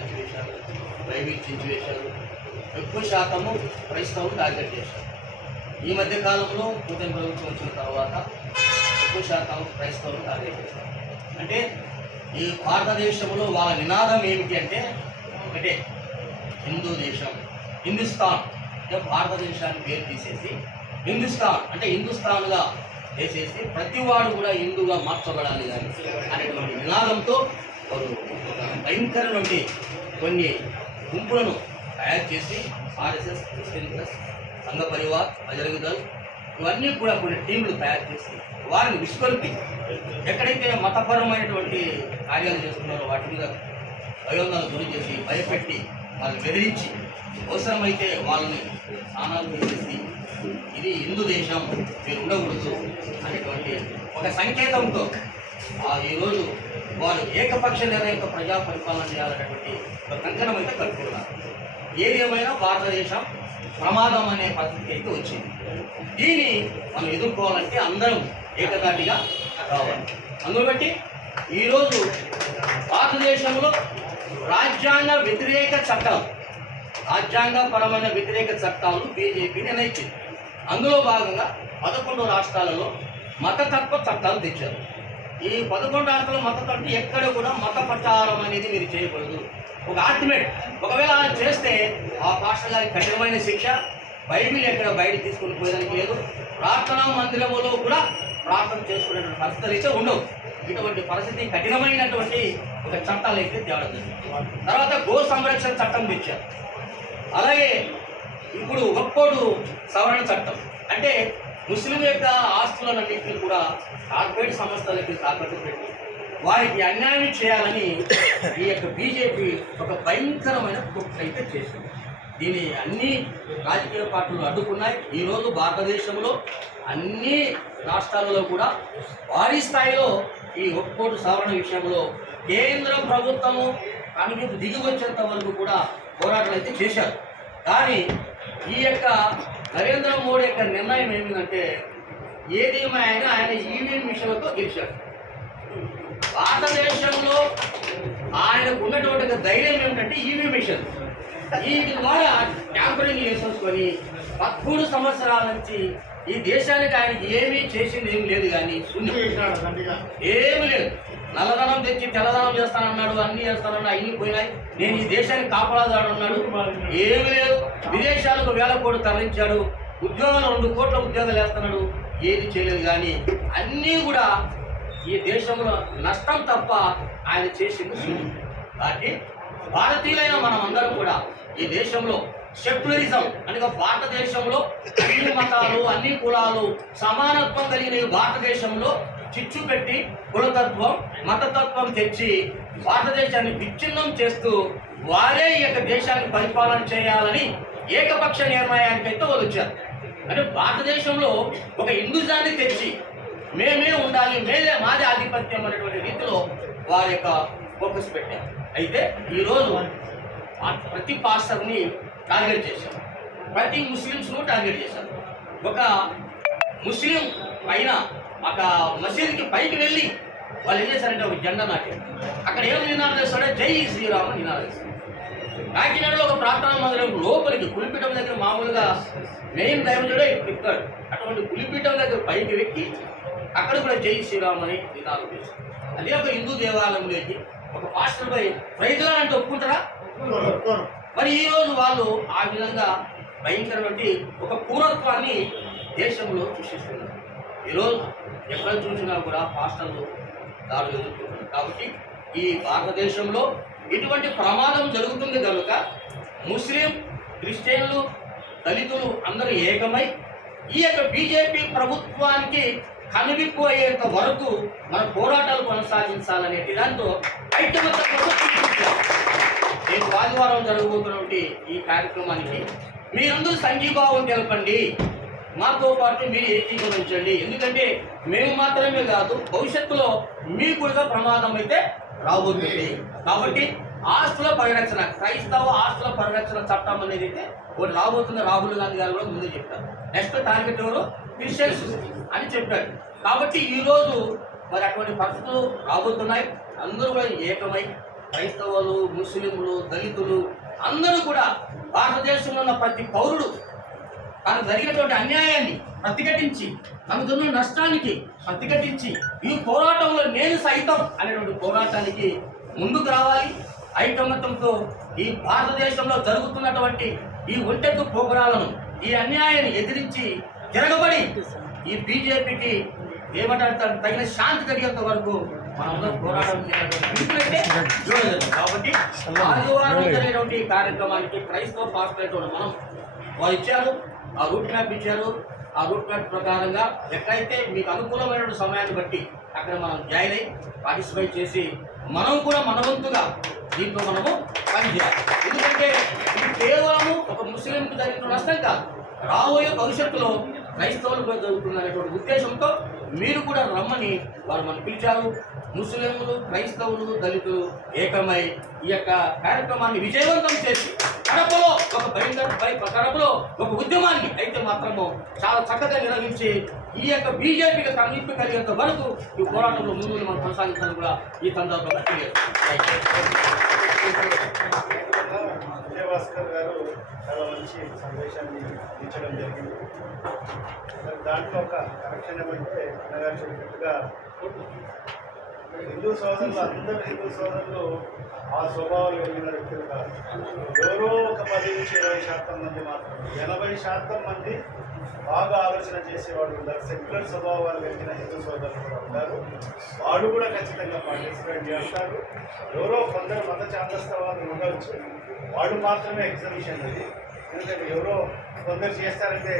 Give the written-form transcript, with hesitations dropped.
కలిసివేశారు, Bible చించివేశారు. ఎక్కువ శాతము క్రైస్తవులు టార్గెట్ చేశారు. ఈ మధ్య కాలంలో కూటమి ప్రభుత్వం వచ్చిన తర్వాత ఎక్కువ శాతం క్రైస్తవులు టార్గెట్ చేశారు. అంటే ఈ భారతదేశంలో వాళ్ళ నినాదం ఏమిటి అంటే ఒకటే, హిందూ దేశం, హిందుస్థాన్. అంటే భారతదేశాన్ని పేరు తీసేసి హిందుస్థాన్ అంటే హిందుస్థాన్గా వేసేసి ప్రతివాడు కూడా హిందూగా మార్చబడాలి కానీ అనేటువంటి నినాదంతో వారు భయంకరమైన కొన్ని గుంపులను తయారు చేసి ఆర్ఎస్ఎస్, క్రిస్టియన్ ప్లస్, సంఘ పరివార్, బజరంగ్ దళ్ ఇవన్నీ కూడా కొన్ని టీంలు తయారు చేసి వారిని విస్మరించి ఎక్కడైతే మతపరమైనటువంటి కార్యాలు చేస్తున్నారో వాటి మీద భయోందాలు గురి చేసి భయపెట్టి వాళ్ళని బెదిరించి అవసరమైతే వాళ్ళని స్నానాలు చేసేసి ఇది హిందూ దేశం, మీరు ఉండకూడదు అనేటువంటి ఒక సంకేతంతో ఈరోజు వారు ఏకపక్ష నిర్ణయంతో ప్రజా పరిపాలన చేయాలనేటువంటి ఒక కంకణం అయితే కట్టుకున్నారు. ఏది ఏమైనా భారతదేశం ప్రమాదం అనే పరిస్థితి అయితే వచ్చింది. దీన్ని మనం ఎదుర్కోవాలంటే అందరం ఏకదాటిగా రావాలి. అందుబట్టి ఈరోజు భారతదేశంలో రాజ్యాంగ వ్యతిరేక చట్టాలు, రాజ్యాంగపరమైన వ్యతిరేక చట్టాలు బీజేపీ నిర్ణయించింది. అందులో భాగంగా 11 రాష్ట్రాలలో మతతత్వ చట్టాలు తెచ్చారు. ఈ 11 రాష్ట్రాల మతతత్వం ఎక్కడ కూడా మత ప్రచారం అనేది మీరు చేయకూడదు, ఒక ఆర్టిమేట్. ఒకవేళ అలా చేస్తే ఆ పాస్టర్ గారికి కఠినమైన శిక్ష, బైబిల్ ఎక్కడ బయట తీసుకుని పోయేదానికి లేదు, ప్రార్థనా మందిరంలో కూడా ప్రార్థన చేసుకునేటువంటి పరిస్థితులు అయితే ఉండవు. ఇటువంటి పరిస్థితి కఠినమైనటువంటి ఒక చట్టాలు అయితే తేవడం జరిగింది. తర్వాత గో సంరక్షణ చట్టం తెచ్చారు. అలాగే ఇప్పుడు ఒక్కోడు సవరణ చట్టం అంటే ముస్లిం యొక్క ఆస్తులన్నింటినీ కూడా కార్పొరేట్ సంస్థలకి తాకట్టు పెట్టి వారికి అన్యాయం చేయాలని ఈ యొక్క బీజేపీ ఒక భయంకరమైన కుట్ర అయితే చేసింది. దీన్ని అన్ని రాజకీయ పార్టీలు అడ్డుకున్నాయి. ఈరోజు భారతదేశంలో అన్ని రాష్ట్రాలలో కూడా భారీ స్థాయిలో ఈ ఒక్కోటు సవరణ విషయంలో కేంద్ర ప్రభుత్వము కనుగొని దిగి వచ్చేంత వరకు కూడా పోరాటాలు అయితే చేశారు. కానీ ఈ యొక్క నరేంద్ర మోడీ యొక్క నిర్ణయం ఏమిటంటే ఏది ఆయన ఈవీఎం మిషన్లతో గెలిచాడు. భారతదేశంలో ఆయనకు ఉన్నటువంటి ధైర్యం ఏమిటంటే ఈవీఎం మిషన్. వీటి ద్వారా ట్యాంపరింగ్ చేసుకొని 13 సంవత్సరాల నుంచి ఈ దేశానికి ఆయనకి ఏమీ చేసింది ఏమి లేదు, కానీ ఏమి లేదు. నల్లధనం తెచ్చి తెల్లధనం చేస్తానన్నాడు, అన్నీ చేస్తానన్నాడు, అన్నీ పోయినాయి. నేను ఈ దేశానికి కాపాడాదాడు అన్నాడు, ఏమి లేదు. విదేశాలకు 1000 కోట్లు తరలించాడు, ఉద్యోగాలు 2 కోట్ల ఉద్యోగాలు వేస్తున్నాడు, ఏది చేయలేదు. కానీ అన్నీ కూడా ఈ దేశంలో నష్టం తప్ప ఆయన చేసింది శూన్యం. కాబట్టి భారతీయులైన మనం అందరం కూడా ఈ దేశంలో సెక్యులరిజం అనగా భారతదేశంలో అన్ని మతాలు, అన్ని కులాలు సమానత్వం కలిగిన భారతదేశంలో చిచ్చు పెట్టి కులతత్వం, మతతత్వం తెచ్చి భారతదేశాన్ని విచ్ఛిన్నం చేస్తూ వారే ఈ యొక్క దేశాన్ని పరిపాలన చేయాలని ఏకపక్ష నిర్ణయానికైతే వాళ్ళు వచ్చారు. అంటే భారతదేశంలో ఒక హిందూజాన్ని తెచ్చి మేమే ఉండాలి, మాదే ఆధిపత్యం అనేటువంటి రీతిలో వారి యొక్క ఫోకస్ పెట్టారు. అయితే ఈరోజు ప్రతి పాస్టర్ని టార్గెట్ చేశారు, ప్రతి ముస్లిమ్స్ను టార్గెట్ చేశారు. ఒక ముస్లిం పైన ఒక మసీదుకి పైకి వెళ్ళి వాళ్ళు ఏం చేశారంటే ఒక జెండా నాటారు. అక్కడ ఏం నినాదం చేస్తాడంటే జై శ్రీరామ్ నినాదం చేస్తారు. కాకినాడలో ఒక ప్రార్థనా మందిరం లోపలికి పులిపీఠం దగ్గర మామూలుగా మెయిన్ దైవజుడే చెప్తాడు, అటువంటి పులిపీఠం దగ్గర పైకి వెక్కి అక్కడ కూడా జై శ్రీరామ్ అని నినాదం చేస్తారు. అదే ఒక హిందూ దేవాలయంలోకి ఒక పాస్టర్ పై ప్రైజ్లా అంటే ఒప్పుకుంటారా? మరి ఈరోజు వాళ్ళు ఆ విధంగా భయంకరమైన ఒక పూర్వత్వాన్ని దేశంలో సృష్టిస్తున్నారు. ఈరోజు ఎక్కడ చూసినా కూడా పాస్టర్లు దాడులు ఎదుర్కొంటున్నారు. కాబట్టి ఈ భారతదేశంలో ఇటువంటి ప్రమాదం జరుగుతుంది కనుక ముస్లిం, క్రిస్టియన్లు, దళితులు అందరూ ఏకమై ఈ యొక్క బీజేపీ ప్రభుత్వానికి కనువిప్పు అయ్యేంత వరకు మన పోరాటాలు కొనసాగించాలనే దాంతో ఐక్యమత్యంతో రేపు ఆదివారం జరగబోతున్నటువంటి ఈ కార్యక్రమానికి మీరందరూ సంఘీభావం తెలపండి, మాతో పాటు మీరు ఏకీభవించండి. ఎందుకంటే మేము మాత్రమే కాదు, భవిష్యత్తులో మీకు కూడా ప్రమాదం అయితే రాబోతుంది. కాబట్టి ఆస్తుల పరిరక్షణ, క్రైస్తవ ఆస్తుల పరిరక్షణ చట్టం అనేది అయితే ఒకటి రాబోతుంది. రాహుల్ గాంధీ గారు కూడా ముందే చెప్పారు. నెక్స్ట్ టార్గెట్ ఎవరు? క్రిస్టియన్స్ అని చెప్పారు. కాబట్టి ఈరోజు మరి అటువంటి పరిస్థితులు రాబోతున్నాయి. అందరూ కూడా ఏకమై క్రైస్తవులు, ముస్లింలు, దళితులు అందరూ కూడా భారతదేశంలో ఉన్న ప్రతి పౌరుడు తనకు జరిగినటువంటి అన్యాయాన్ని ప్రతిఘటించి తనకు జరిగిన నష్టానికి ప్రతిఘటించి ఈ పోరాటంలో నేను సైతం అనేటువంటి పోరాటానికి ముందుకు రావాలి. ఐకమత్యంతో ఈ భారతదేశంలో జరుగుతున్నటువంటి ఈ ఒంటెత్తు పోకరాలను, ఈ అన్యాయాన్ని ఎదిరించి తిరగబడి ఈ బీజేపీకి ఏమంటారు తగిన శాంతి కలిగేంత వరకు మనందరం పోరాటం చేయాలి. కాబట్టి ఆదివారం జరిగేటువంటి ఈ కార్యక్రమానికి క్రైస్తవ పాస్టర్ మనం వారు ఇచ్చారు, ఆ రూట్ మ్యాప్ ఇచ్చారు. ఆ రూట్ మ్యాప్ ప్రకారంగా ఎక్కడైతే మీకు అనుకూలమైన సమయాన్ని బట్టి అక్కడ మనం జాయిన్ అయ్యి పార్టిసిపేట్ చేసి మనం కూడా మనవంతుగా దీంట్లో మనము పనిచేయాలి. ఎందుకంటే ఇది కేవలము ఒక ముస్లింకు జరిగిన నష్టం కాదు, రాబోయే భవిష్యత్తులో క్రైస్తవులకు జరుగుతుందనేటువంటి ఉద్దేశంతో మీరు కూడా రమ్మని వారు మనం పిలిచారు. ముస్లింలు, క్రైస్తవులు, దళితులు ఏకమై ఈ యొక్క కార్యక్రమాన్ని విజయవంతం చేసి కడపలో కడపలో ఒక ఉద్యమాన్ని అయితే మాత్రము చాలా చక్కగా నిర్వహించి ఈ యొక్క బీజేపీకి కనిపి కలిగేంత వరకు ఈ పోరాటంలో ముందు మనం కొనసాగించాలని కూడా ఈ సందర్భంగా విజయభాస్కర్ గారు చాలా మంచి సందేశాన్ని ఇచ్చడం జరిగింది. దాంట్లో ఒక కరెక్షన్ ఏమంటే అన్నగారు చెప్పినట్టుగా హిందూ సోదరులు, అందరూ హిందూ సోదరులు ఆ స్వభావాలు కలిగిన వ్యక్తులు కాదు. ఎవరో ఒక 10 నుంచి 20% మంది మాత్రం, 80% మంది బాగా ఆలోచన చేసేవాళ్ళు ఉంటారు. సెక్యులర్ స్వభావాలు కలిగిన హిందూ సోదరులు కూడా ఉంటారు. వాళ్ళు కూడా ఖచ్చితంగా పార్టిసిపేట్ చేస్తారు. ఎవరో కొందరు మత చాందస్తవాదులు ఉండవచ్చు, వాళ్ళు మాత్రమే ఎగ్జిబిషన్ అది. ఎందుకంటే ఎవరో కొందరు చేస్తారంటే